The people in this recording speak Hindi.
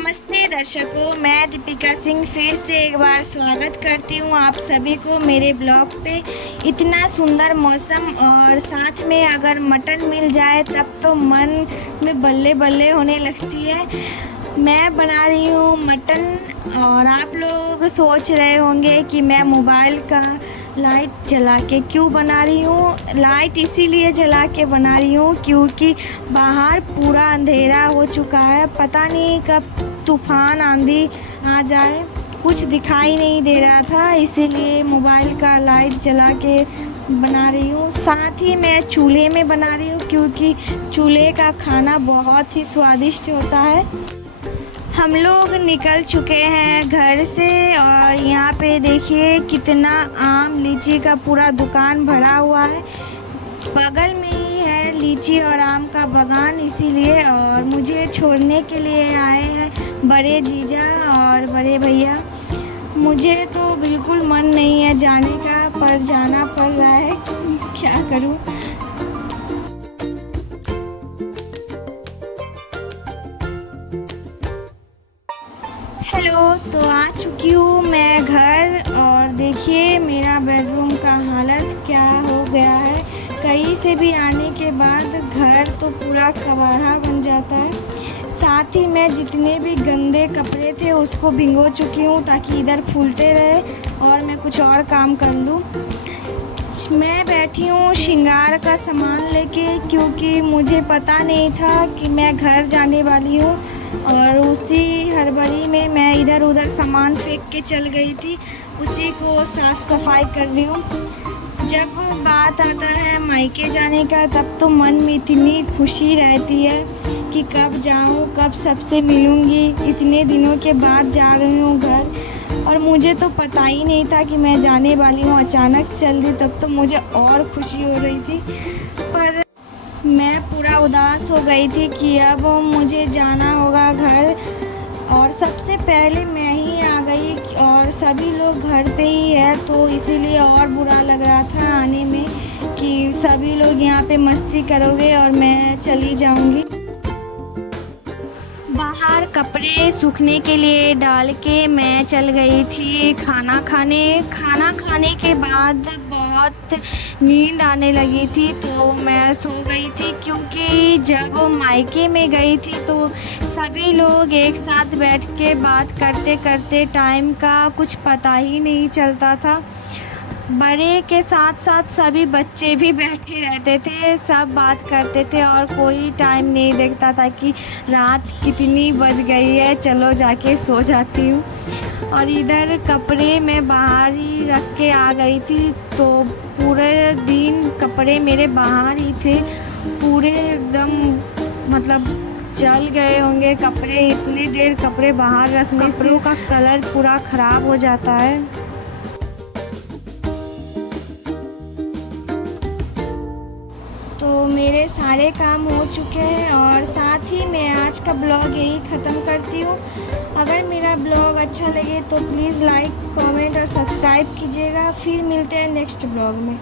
नमस्ते दर्शकों, मैं दीपिका सिंह फिर से एक बार स्वागत करती हूँ आप सभी को मेरे ब्लॉग पे। इतना सुंदर मौसम और साथ में अगर मटन मिल जाए तब तो मन में बल्ले बल्ले होने लगती है। मैं बना रही हूँ मटन और आप लोग सोच रहे होंगे कि मैं मोबाइल का लाइट जला के क्यों बना रही हूँ। लाइट इसीलिए जला के बना रही हूँ क्योंकि बाहर पूरा अंधेरा हो चुका है। पता नहीं कब तूफान आंधी आ जाए, कुछ दिखाई नहीं दे रहा था, इसीलिए मोबाइल का लाइट जला के बना रही हूँ। साथ ही मैं चूल्हे में बना रही हूँ क्योंकि चूल्हे का खाना बहुत ही स्वादिष्ट होता है। हम लोग निकल चुके हैं घर से और यहाँ पे देखिए कितना आम लीची का पूरा दुकान भरा हुआ है। बगल में ही है लीची और आम का बागान, इसीलिए और मुझे छोड़ने के लिए आए हैं बड़े जीजा और बड़े भैया। मुझे तो बिल्कुल मन नहीं है जाने का, पर जाना पड़ रहा है, क्या करूँ। हेलो, तो आ चुकी हूँ मैं घर और देखिए मेरा बेडरूम का हालत क्या हो गया है। कहीं से भी आने के बाद घर तो पूरा कबाड़ा बन जाता है। साथ ही मैं जितने भी गंदे कपड़े थे उसको भिगो चुकी हूँ ताकि इधर फूलते रहे और मैं कुछ और काम कर लूँ। मैं बैठी हूँ श्रृंगार का सामान लेके क्योंकि मुझे पता नहीं था कि मैं घर जाने वाली हूँ और उसी हड़बड़ी में मैं इधर उधर सामान फेंक के चल गई थी, उसी को साफ़ सफाई कर रही हूँ। जब बात आता है मायके जाने का तब तो मन में इतनी खुशी रहती है कि कब जाऊँ, कब सबसे मिलूँगी। इतने दिनों के बाद जा रही हूँ घर और मुझे तो पता ही नहीं था कि मैं जाने वाली हूँ। अचानक चल दी तब तो मुझे और खुशी हो रही थी, पर मैं पूरा उदास हो गई थी कि अब मुझे जाना होगा घर और सबसे पहले मैं ही आ गई और सभी लोग घर पे ही है, तो इसीलिए और बुरा लग रहा था आने में कि सभी लोग यहाँ पे मस्ती करोगे और मैं चली जाऊँगी। बाहर कपड़े सूखने के लिए डाल के मैं चल गई थी खाना खाने के बाद बहुत नींद आने लगी थी तो मैं सो गई थी क्योंकि जब मायके में गई थी तो सभी लोग एक साथ बैठ के बात करते करते टाइम का कुछ पता ही नहीं चलता था। बड़े के साथ साथ सभी बच्चे भी बैठे रहते थे, सब बात करते थे और कोई टाइम नहीं देखता था कि रात कितनी बज गई है, चलो जाके सो जाती हूँ। और इधर कपड़े मैं बाहर ही रख के आ गई थी तो पूरे दिन कपड़े मेरे बाहर ही थे, पूरे एकदम मतलब जल गए होंगे कपड़े। इतनी देर कपड़े बाहर रखने से कपड़ों का कलर पूरा ख़राब हो जाता है। तो मेरे सारे काम हो चुके हैं और साथ ही मैं आज का ब्लॉग यही ख़त्म करती हूँ। अगर मेरा ब्लॉग अच्छा लगे तो प्लीज़ लाइक, कमेंट और सब्सक्राइब कीजिएगा। फिर मिलते हैं नेक्स्ट ब्लॉग में।